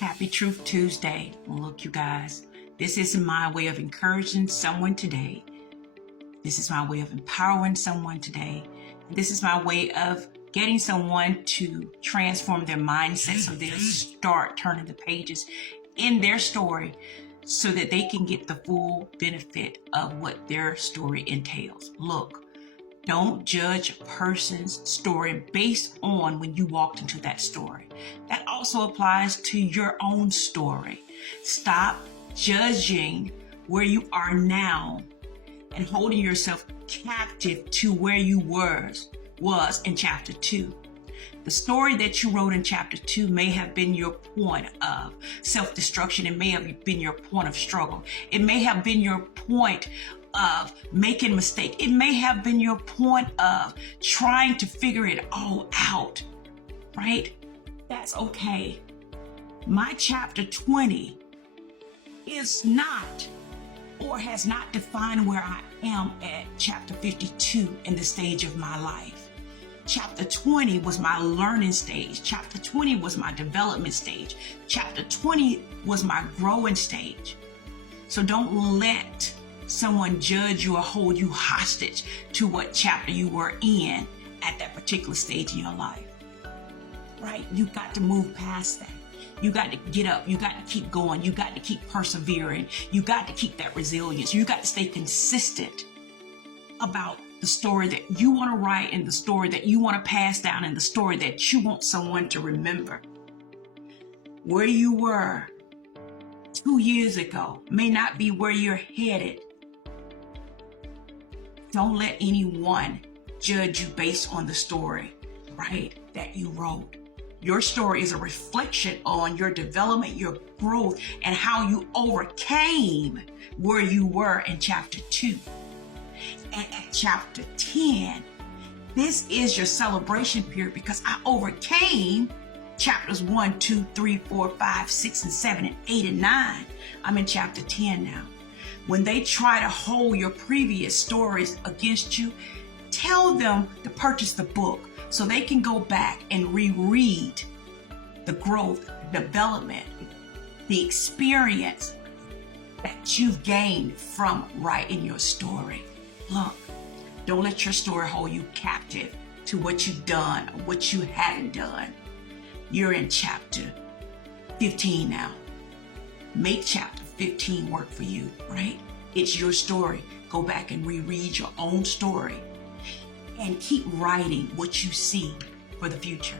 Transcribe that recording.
Happy Truth Tuesday. Look, you guys, this is my way of encouraging someone today. This is my way of empowering someone today. This is my way of getting someone to transform their mindset so they'll start turning the pages in their story so that they can get the full benefit of what their story entails. Look, don't judge a person's story based on when you walked into that story. That also applies to your own story. Stop judging where you are now and holding yourself captive to where you was in chapter 2. The story that you wrote in chapter 2 may have been your point of self-destruction. It may have been your point of struggle. It may have been your point of making mistake. It may have been your point of trying to figure it all out, right? That's okay. My chapter 20 is not or has not defined where I am at chapter 52 in the stage of my life. Chapter 20 was my learning stage. Chapter 20 was my development stage. Chapter 20 was my growing stage. So don't let someone judge you or hold you hostage to what chapter you were in at that particular stage in your life, right? You got to move past that. You got to get up. You got to keep going. You got to keep persevering. You got to keep that resilience. You got to stay consistent about the story that you want to write and the story that you want to pass down and the story that you want someone to remember. Where you were 2 years ago may not be where you're headed. Don't let anyone judge you based on the story, right, that you wrote. Your story is a reflection on your development, your growth, and how you overcame where you were in chapter 2. And at chapter 10, this is your celebration period because I overcame chapters 1, 2, 3, 4, 5, 6, and 7, and 8, and 9. I'm in chapter 10 now. When they try to hold your previous stories against you, tell them to purchase the book so they can go back and reread the growth, development, the experience that you've gained from writing your story. Look, don't let your story hold you captive to what you've done or what you haven't done. You're in chapter 15 now. Make chapter 15 work for you, right? It's your story. Go back and reread your own story and keep writing what you see for the future.